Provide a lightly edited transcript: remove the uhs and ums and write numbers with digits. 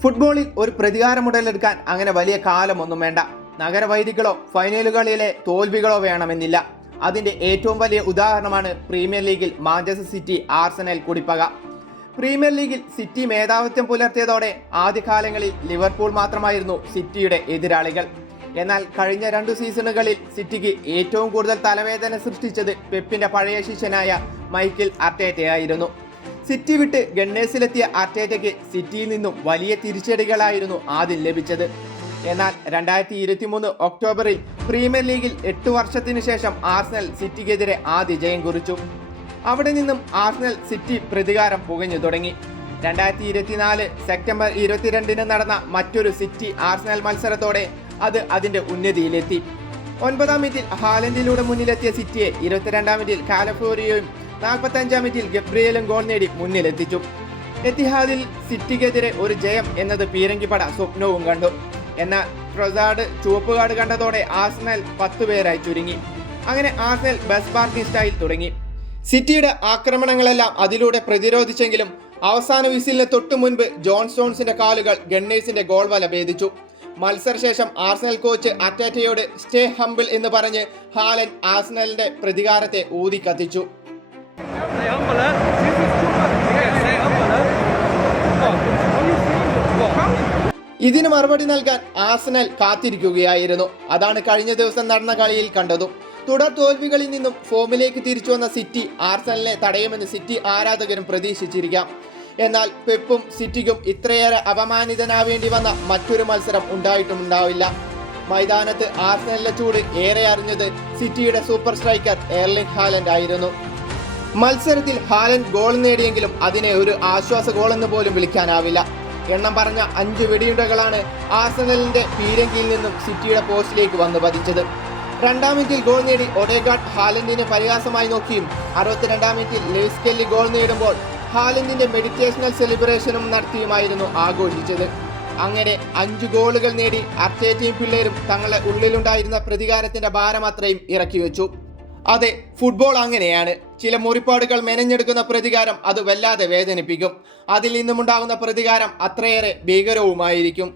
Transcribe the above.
ഫുട്ബോളിൽ ഒരു പ്രതികാരമുടലെടുക്കാൻ അങ്ങനെ വലിയ കാലമൊന്നും വേണ്ട. നഗരവൈരികളോ ഫൈനലുകളിലെ തോൽവികളോ വേണമെന്നില്ല. അതിന്റെ ഏറ്റവും വലിയ ഉദാഹരണമാണ് പ്രീമിയർ ലീഗിൽ മാഞ്ചസ്റ്റർ സിറ്റി ആർസനൽ കുടിപ്പക. പ്രീമിയർ ലീഗിൽ സിറ്റി മേധാവിത്വം പുലർത്തിയതോടെ ആദ്യകാലങ്ങളിൽ ലിവർപൂൾ മാത്രമായിരുന്നു സിറ്റിയുടെ എതിരാളികൾ. എന്നാൽ കഴിഞ്ഞ 2 സീസണുകളിൽ സിറ്റിക്ക് ഏറ്റവും കൂടുതൽ തലവേദന സൃഷ്ടിച്ചത് പെപ്പിന്റെ പഴയ ശിഷ്യനായ മൈക്കിൾ അർട്ടേറ്റയായിരുന്നു. സിറ്റി വിട്ട് ഗണ്ണേഴ്സിലെത്തിയ അർട്ടേറ്റയ്ക്ക് സിറ്റിയിൽ നിന്നും വലിയ തിരിച്ചടികളായിരുന്നു ആദ്യം ലഭിച്ചത്. എന്നാൽ 2023 ഒക്ടോബറിൽ പ്രീമിയർ ലീഗിൽ 8 വർഷത്തിനു ശേഷം ആർസനൽ സിറ്റിക്കെതിരെ ആദ്യ ജയം കുറിച്ചു. അവിടെ നിന്നും ആർസനൽ സിറ്റി പ്രതികാരം പുകഞ്ഞു തുടങ്ങി. 2024 സെപ്റ്റംബർ 22 നടന്ന മറ്റൊരു സിറ്റി ആർസനൽ മത്സരത്തോടെ അത് അതിന്റെ ഉന്നതിയിലെത്തി. 9ാം മിനിറ്റിൽ ഹാലൻഡിലൂടെ മുന്നിലെത്തിയ സിറ്റിയെ 22ാം മിനിറ്റിൽ കാലഫോറിയോയും 45ാം മിനിറ്റിൽ ഗബ്രിയേലും ഗോൾ നേടി മുന്നിലെത്തിച്ചു. എത്തിഹാദിൽ സിറ്റിക്കെതിരെ ഒരു ജയം എന്നത് പീരങ്കിപ്പട സ്വപ്നവും കണ്ടു. എന്നാൽ ട്രൊസാർഡ് ചുവപ്പ് കാർഡ് കണ്ടതോടെ ആർസനൽ 10 പേരായി ചുരുങ്ങി. അങ്ങനെ ആർസനൽ ബസ് പാർക്കിംഗ് സ്റ്റൈൽ തുടങ്ങി. സിറ്റിയുടെ ആക്രമണങ്ങളെല്ലാം അതിലൂടെ പ്രതിരോധിച്ചെങ്കിലും അവസാന വിസിലിന് തൊട്ടു മുൻപ് ജോൺ സ്റ്റോൺസിന്റെ കാലുകൾ ഗണ്ണേഴ്സിന്റെ ഗോൾ വല ഭേദിച്ചു. മത്സരശേഷം ആർസനൽ കോച്ച് അർട്ടേറ്റയോട് സ്റ്റേ ഹംബിൾ എന്ന് പറഞ്ഞ് ഹാലൻഡ് ആർസനലിന്റെ പ്രതികാരത്തെ ഊതിക്കത്തിച്ചു. ഇതിന് മറുപടി നൽകാൻ ആർസനൽ കാത്തിരിക്കുകയായിരുന്നു. അതാണ് കഴിഞ്ഞ ദിവസം നടന്ന കളിയിൽ കണ്ടതും. തുടർ തോൽവികളിൽ നിന്നും ഫോമിലേക്ക് തിരിച്ചു വന്ന സിറ്റി ആർസനലിനെ തടയുമെന്ന് സിറ്റി ആരാധകരും പ്രതീക്ഷിച്ചിരിക്കാം. എന്നാൽ പെപ്പും സിറ്റിക്കും ഇത്രയേറെ അപമാനിതനാവേണ്ടി വന്ന മറ്റൊരു മത്സരം ഉണ്ടായിട്ടുണ്ടാവില്ല. മൈതാനത്ത് ആർസനലിന്റെ ചൂട് ഏറെ അറിഞ്ഞത് സിറ്റിയുടെ സൂപ്പർ സ്ട്രൈക്കർ എർലിംഗ് ഹാലൻഡ് ആയിരുന്നു. മത്സരത്തിൽ ഹാലൻഡ് ഗോൾ നേടിയെങ്കിലും അതിനെ ഒരു ആശ്വാസ ഗോളെന്ന് പോലും വിളിക്കാനാവില്ല. എണ്ണം പറഞ്ഞ 5 വെടിയുണ്ടകളാണ് ആർസനലിന്റെ പീരങ്കിയിൽ നിന്നും സിറ്റിയുടെ പോസ്റ്റിലേക്ക് വന്നു പതിച്ചത്. 2ാം മിനിറ്റിൽ ഗോൾ നേടി ഒഡേഗാർഡ് ഹാലൻഡിനെ പരിഹാസമായി നോക്കിയും 62ാം മിനിറ്റിൽ ലെവിസ് കെല്ലി ഗോൾ നേടുമ്പോൾ ഹാലൻഡിന്റെ മെഡിറ്റേഷണൽ സെലിബ്രേഷനും നടത്തിയുമായിരുന്നു ആഘോഷിച്ചത്. അങ്ങനെ 5 ഗോളുകൾ നേടി അർട്ടേറ്റയും പിള്ളേരും തങ്ങളുടെ ഉള്ളിലുണ്ടായിരുന്ന പ്രതികാരത്തിന്റെ ഭാരം അത്രയും ഇറക്കി വെച്ചു. അതെ, ഫുട്ബോൾ അങ്ങനെയാണ്. ചില മുറിപ്പാടുകൾ മെനഞ്ഞെടുക്കുന്ന പ്രതികാരം അത് വല്ലാതെ വേദനിപ്പിക്കും. അതിൽ നിന്നുമുണ്ടാകുന്ന പ്രതികാരം അത്രയേറെ ഭീകരവുമായിരിക്കും.